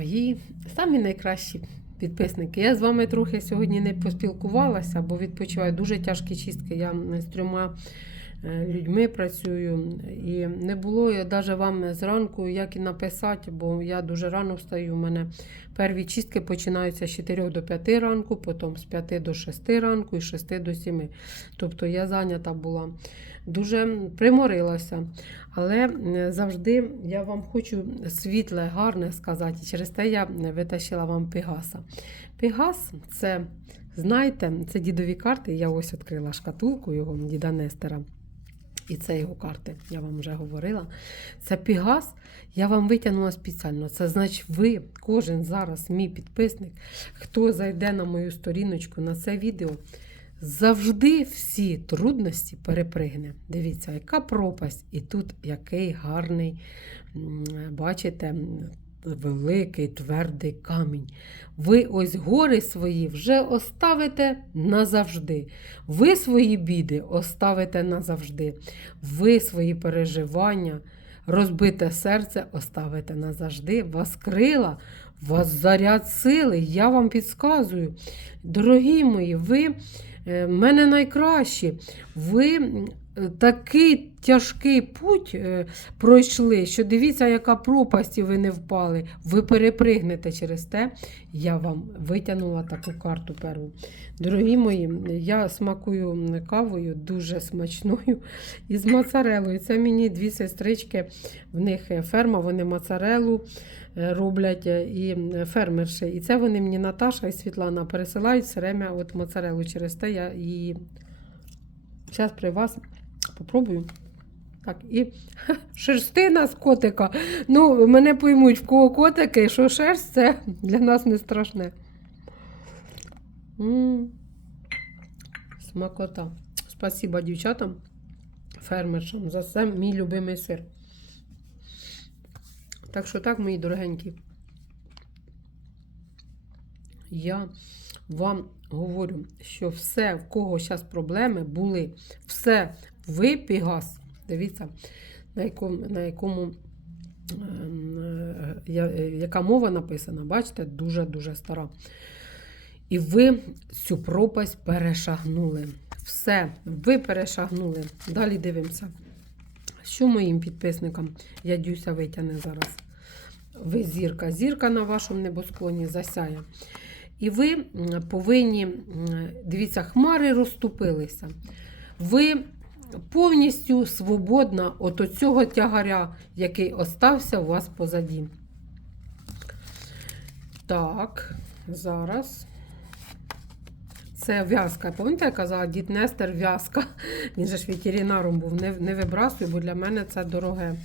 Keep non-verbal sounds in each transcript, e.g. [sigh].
Мої самі найкращі підписники. Я з вами трохи сьогодні не поспілкувалася, бо відпочиваю дуже тяжкі чистки. Я з трьома людьми працюю. І не було навіть вам зранку, як і написати, бо я дуже рано встаю. У мене перві чистки починаються з 4 до 5 ранку, потім з 5 до 6 ранку і з 6 до 7. Тобто я зайнята була. Дуже приморилася. Але е, завжди я вам хочу світле, гарне сказати. Через те я витащила вам Пегаса. Пегас це, знаєте, це дідові карти. Я ось відкрила шкатулку його, діда Нестера. І це його карти, я вам вже говорила. Це Пегас, я вам витягнула спеціально. Це значить, ви, кожен зараз, мій підписник, хто зайде на мою сторіночку на це відео, завжди всі трудності перепригне. Дивіться, яка пропасть, і тут який гарний, бачите, великий твердий камінь. Ви ось гори свої вже оставите назавжди. Ви свої біди оставите назавжди. Ви свої переживання, розбите серце оставите назавжди. Вас крила, вас заряд сили. Я вам підказую. Дорогі мої, ви е, мене найкращі. Ви такий тяжкий путь е, пройшли, що дивіться, яка пропасть, і ви не впали. Ви перепригнете через те. Я вам витягнула таку карту перву. Дорогі мої, я смакую кавою дуже смачною із моцарелою. Це мені дві сестрички, в них ферма, вони моцарелу е, роблять е, і фермерші. І це вони мені Наташа і Світлана пересилають все время от моцарелу. Через те я її зараз при вас попробую. Так, і [laughs] шерстина з котика. Ну, мене поймуть, в кого котики, що шерсть це для нас не страшне. м Смакота. Спасибо дівчатам, фермершам, за це мій любимий сир. Так що так, мої дорогенькі. Я вам говорю, що все, в кого зараз проблеми були, все ви Пігас. Дивіться, на якому, на якому ем, е, я- яка мова написана, бачите, дуже-дуже стара. І ви цю пропасть перешагнули. Все, ви перешагнули. Далі дивимося. Що моїм підписникам Ядюся витягне зараз? Ви зірка. Зірка на вашому небосклоні засяє. І ви повинні, дивіться, хмари розступилися. Ви повністю свободна от цього тягаря, який остався у вас позаді. Так, зараз. Це в'язка. Пам'ятаєте, я казала, дід Нестер в'язка. [laughs] Він же ж ветеринаром був. Не, не вибрасуй, бо для мене це дороге.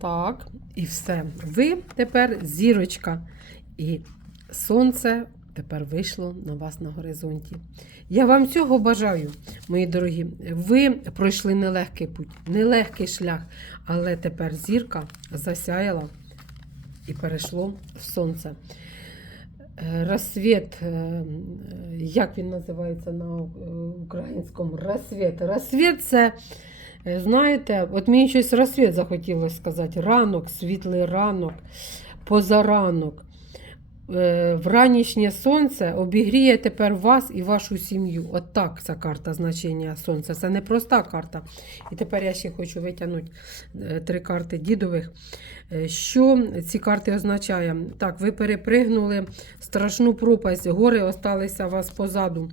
Так, і все. Ви тепер зірочка. І сонце тепер вийшло на вас на горизонті. Я вам цього бажаю, мої дорогі. Ви пройшли нелегкий путь, нелегкий шлях, але тепер зірка засяяла і перейшло в сонце. Е, Розсвіт, е, як він називається на е, українському? Розсвіт. Розсвіт це, знаєте, от мені щось розсвіт захотілося сказати. Ранок, світлий ранок, позаранок. Е, Вранішнє сонце обігріє тепер вас і вашу сім'ю. От так ця карта значення сонця. Це не проста карта. І тепер я ще хочу витягнути е, три карти дідових. Е, Що ці карти означають? Так, ви перепригнули страшну пропасть, гори осталися вас позаду.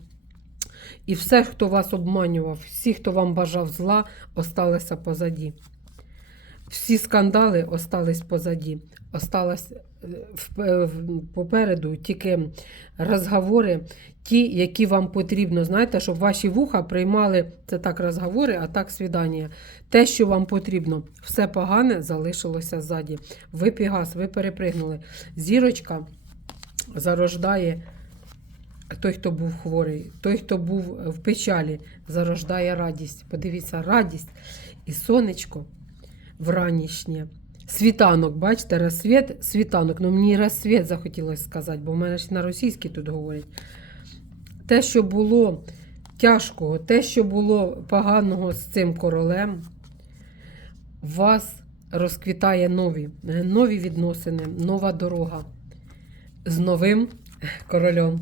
І все, хто вас обманював, всі, хто вам бажав зла, осталися позаді. Всі скандали остались позаді. Осталось е, е, попереду тільки розговори, ті, які вам потрібно. Знаєте, щоб ваші вуха приймали це так розговори, а так свідання. Те, що вам потрібно, все погане залишилося ззаді. Ви пігас, ви перепригнули. Зірочка зарождає. Той, хто був хворий, той, хто був в печалі, зарождає радість. Подивіться, радість і сонечко вранішнє. Світанок, бачите, розсвіт, світанок. Ну, мені розсвіт захотілося сказати, бо в мене ж на російській тут говорять. Те, що було тяжкого, те, що було поганого з цим королем, вас розквітає нові, нові відносини, нова дорога з новим королем.